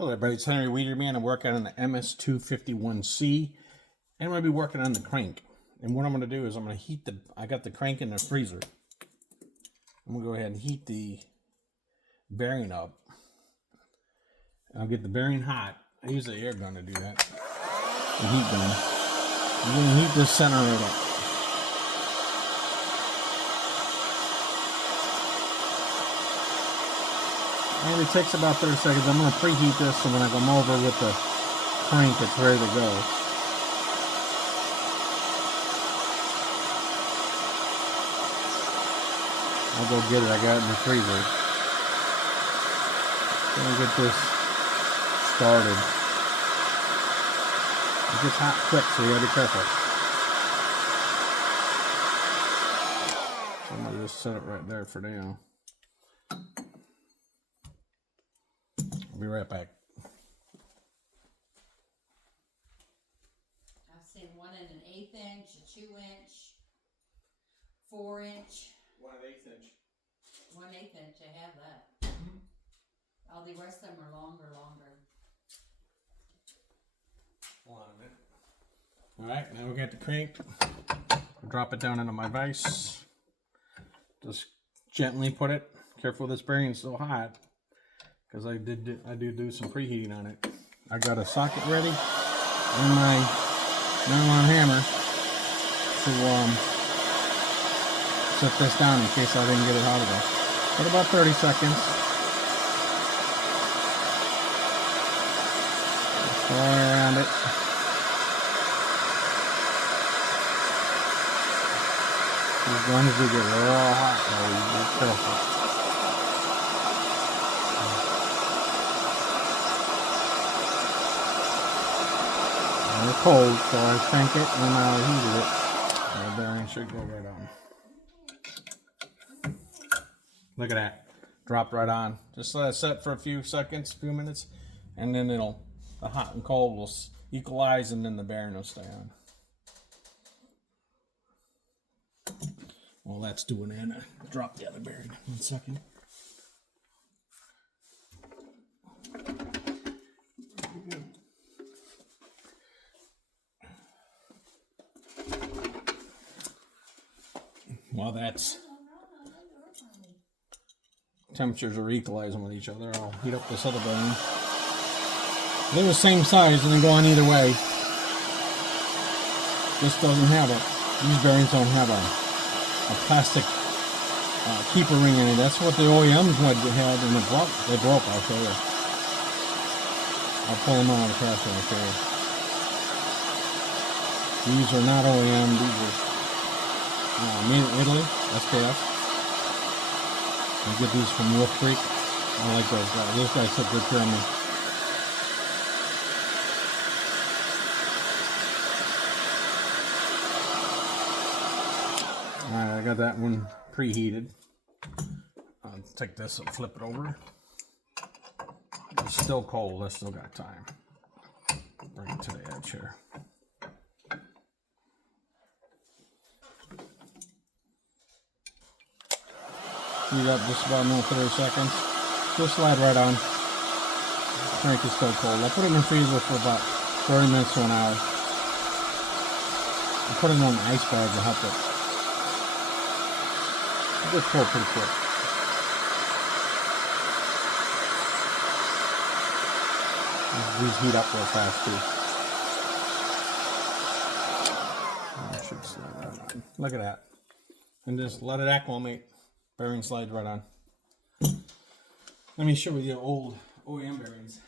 Hello everybody, it's Henry Weiderman. I'm working on the MS251C and I'm going to be working on the crank. And what I'm going to do is I'm going to heat I got the crank in the freezer. I'm going to go ahead and heat the bearing up. I'll get the bearing hot. I use the air gun to do that. The heat gun. I'm going to heat this center right up. And it takes about 30 seconds. I'm going to preheat this so when I come over with the crank, it's ready to go. I'll go get it. I got it in the freezer. Gonna get this started. It gets hot quick, so you gotta be careful. So I'm gonna just set it right there for now. I'll be right back. I've seen one in an 1/8 inch, a 2 inch, 4 inch. 1/8 inch. 1/8 inch, I have that. All the rest of them are longer. Hold on a minute. Alright, now we got the crank. Drop it down into my vise. Just gently put it. Careful, this bearing is so hot. Because I do some preheating on it. I got a socket ready and my nylon hammer to set this down in case I didn't get it hot enough. But about 30 seconds. Just all around it. These guns do get real hot, so you be careful. They're cold, so I crank it and I heated it. The bearing should go right on. Look at that. Dropped right on. Just let it set for a few seconds, a few minutes, and then the hot and cold will equalize and then the bearing will stay on. Well, that's doing it. I'll drop the other bearing. 1 second. While that's temperatures are equalizing with each other, I'll heat up this other bearing. They're the same size and they go on either way. This doesn't have these bearings don't have a plastic keeper ring in it. That's what the OEMs had and they broke. I'll show you. I'll pull them out of the cache and I'll show you. These are not OEM, these are made in Italy, SKF. I get these from Wolf Creek. I like those guys. Those guys took good care of me. Alright, I got that one preheated. I'll take this and flip it over. It's still cold. I still got time. Bring it to the edge here. Heat up just about another 30 seconds. Just slide right on. Crank is still cold. I put it in the freezer for about 30 minutes to an hour. I put it on an ice bag to help it. It gets cold pretty quick. These heat up real fast too. I should slide that on. Look at that. And just let it acclimate. Bearing slides right on. Let me show you the old OEM bearings.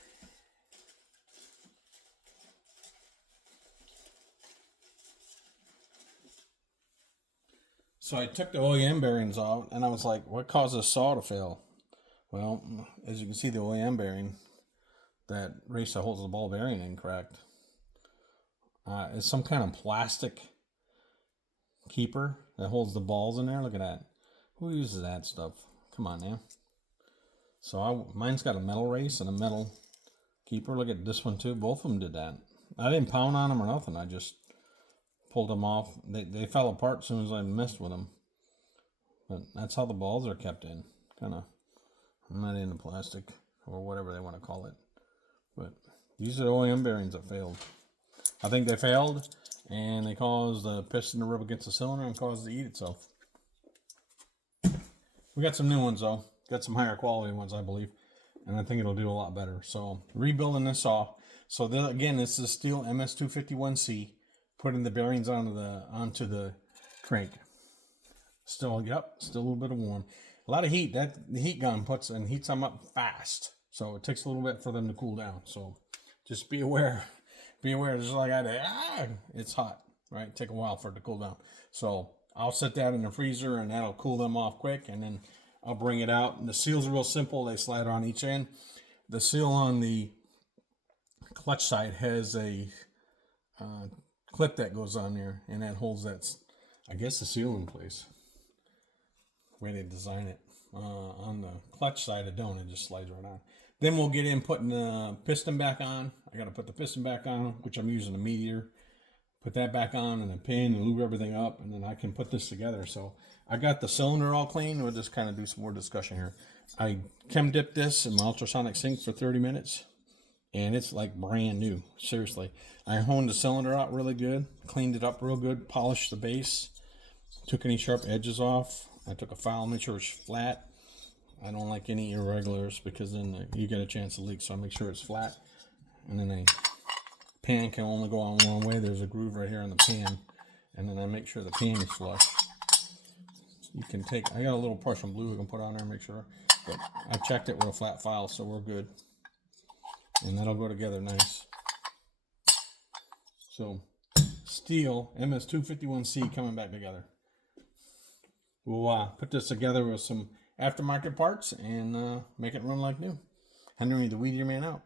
So I took the OEM bearings out and I was like, what causes saw to fail? Well, as you can see, the OEM bearing, that race that holds the ball bearing incorrect, is some kind of plastic keeper that holds the balls in there. Look at that. Who uses that stuff? Come on now. So mine's got a metal race and a metal keeper. Look at this one too. Both of them did that. I didn't pound on them or nothing. I just pulled them off. They fell apart as soon as I messed with them. But that's how the balls are kept in. Kind of, I'm not into plastic or whatever they want to call it. These are OEM bearings that failed. I think they failed, and they caused the piston to rub against the cylinder and caused it to eat itself. We got some new ones, though. Got some higher quality ones, I believe. And I think it'll do a lot better. So, rebuilding this saw. So, again, this is Stihl MS 251C. Putting the bearings onto the crank. Still, yep, still a little bit of warm. A lot of heat. The heat gun heats them up fast. So, it takes a little bit for them to cool down. So, just be aware. Be aware. Just like I did. It's hot, right? Take a while for it to cool down. So, I'll set that in the freezer and that'll cool them off quick, and then I'll bring it out. And the seals are real simple. They slide on each end. The seal on the clutch side has a clip that goes on there, and that holds that, I guess, the seal in place. The way they design it. On the clutch side, it don't. It just slides right on. Then we'll get in putting the piston back on. I got to put the piston back on, which I'm using a meteor. Put that back on and a pin and lube everything up, and then I can put this together. So I got the cylinder all clean. We'll just kind of do some more discussion here. I chem dipped this in my ultrasonic sink for 30 minutes, and it's like brand new. Seriously. I honed the cylinder out really good, cleaned it up real good, polished the base, took any sharp edges off. I took a file, made sure it's flat. I don't like any irregulars because then you get a chance to leak, so I make sure it's flat. And then a pan can only go on one way. There's a groove right here on the pan, and then I make sure the pan is flush. You can take, I got a little Prussian blue I can put on there and make sure, but I checked it with a flat file, so we're good. And that'll go together nice. So, Stihl MS 251C coming back together. We'll put this together with some aftermarket parts and make it run like new. Henry the Weed Eater Man out.